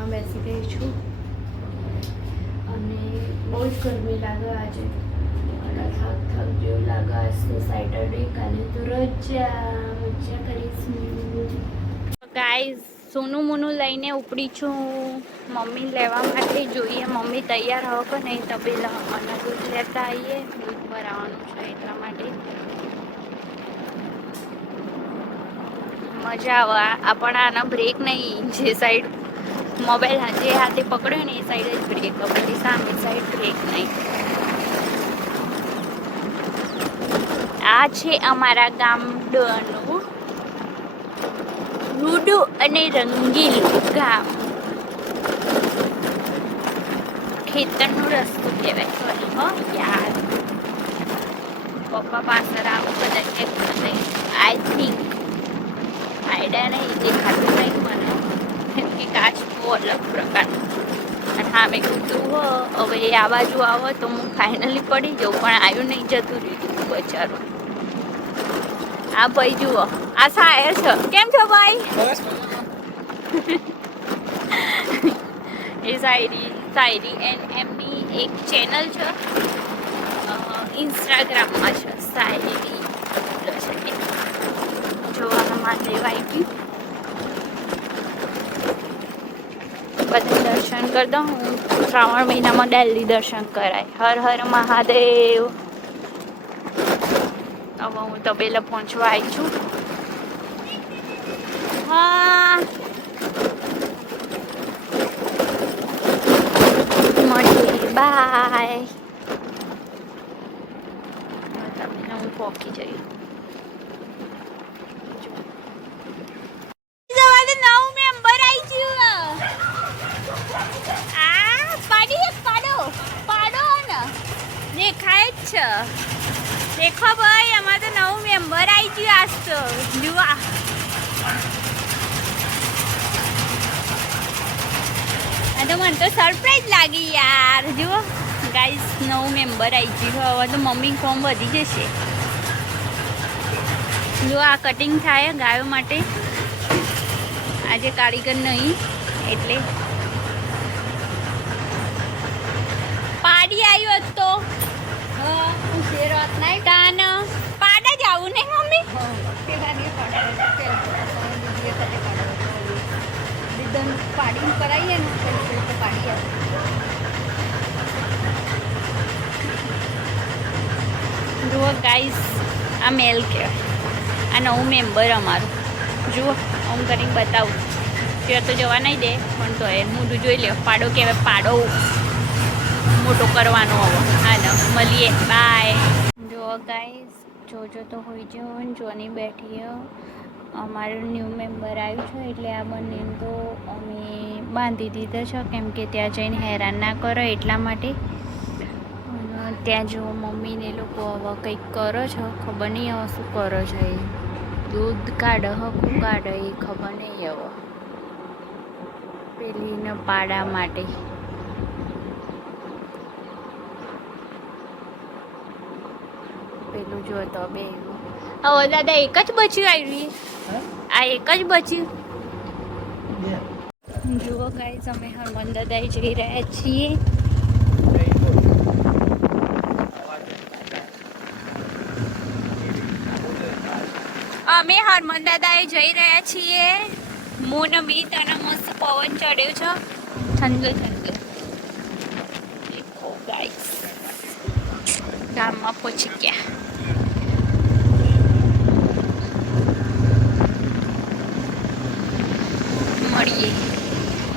રૂમમાં બેસી ગઈ છું અને બહુ જ ગરમી લાગે આજે અને થાક જેવું લાગે. આજ તો સેટરડે, કાલે તો રજા કરીશું. ગાઈઝ સોનું મોનું લઈને ઉપડી છું મમ્મી લેવા માટે. જોઈએ મમ્મી તૈયાર હો કે નહીં. તબેલા અને દૂધ લેતા આવીએ, દૂધ ભરાવાનું છે એટલા માટે. મજા આવે. પણ આના બ્રેક નહીં. જે સાઈડ મોબાઈલ જે હાથે પકડ્યો ને એ સાઈડ જ બ્રેક, પેલી સામે સાઈડ બ્રેક નહીં. આ છે અમારા ગામડનું રૂડું અને રંગીલું ગામ. ખેતરનું રસ્તું કહેવાય. હો યાર, પપ્પા પાછળ આવું કદાચ આઈ થિંક આઈડિયા નહીં દેખાતું કંઈક મને, કેમ કે કાચ બહુ અલગ પ્રકારનું. અને હા મેં કીધું હો હવે આ બાજુ આવો તો હું ફાઇનલી પડી જાઉં, પણ આવ્યું નહીં, જતું રહ્યું બચારું. આ ભાઈ જુઓ, આ સાયર છે. કેમ છો ભાઈ? એ શાયરી એન્ડ એમની એક ચેનલ છે ઇન્સ્ટાગ્રામમાં છે, શાયરી છે. જોવામાં મહાદેવ આવી ગયું. બધા દર્શન કરી દઉં. શ્રાવણ મહિનામાં ડેલી દર્શન કરાય. હર હર મહાદેવ. હવે હું તબેલા પહોંચવા આવી છું. હા મળીએ, બાય. તબેલા હું પહોંચી જઈ. દેખાય જ છે. દેખો ભાઈ, અમારે તો નવું મેમ્બર આવી ગયું આજ તો. જુઓ આ તો મને તો સરપ્રાઈઝ લાગી યાર. જુઓ ગાઈસ, નવું મેમ્બર આવી ગયું. હવે તો મમ્મી ફોર્મ વધી જશે. જુઓ આ કટિંગ થાય ગાયો માટે. આજે કારીગર નહીં એટલે પાડી આવ્યો હતો. પાડા જ આવું નહીં મમ્મી? પાડી કરાવીએ ને પાડી જુઓ ગાઈસ, આ મેલ કહેવાય. આ નવું મેમ્બર અમારું. જુઓ હું કરીને બતાવું. ત્યાં તો જવા નહીં દે, પણ તો એ મોઢું જોઈ લે. પાડો કહેવાય, પાડો મોટો કરવાનો. હવે હા ને, મળીએ, બાય. જો ગાઈસ, જોજો તો હોઈ જાઓ. જોની બેઠી અમારું ન્યૂ મેમ્બર આવ્યું છે એટલે આ બંને તો અમે બાંધી દીધા છે, કેમ કે ત્યાં જઈને હેરાન ના કરો એટલા માટે. ત્યાં જો મમ્મીને લોકો હવે કંઈક કરો છો, ખબર નહીં હવે શું કરો છો. એ દૂધ કાઢે, હકું કાઢે એ ખબર નહીં. હવે પેલીને પાડા માટે પેલું જો તો બે. હવે દાદા એક જ બચ્યું આવ્યું. આ એક જ બચ્યું. જુઓ ગાઈસ, અમે હનુમાન દાદા જઈ રહ્યા છીએ. અમે હનુમાન દાદાએ જઈ રહ્યા છીએ. મોન બીત અને મસ્ત પવન ચડ્યો છે, ઠંડો ઠંડો. ગાઈસ ગામમાં પહોંચી ગયા.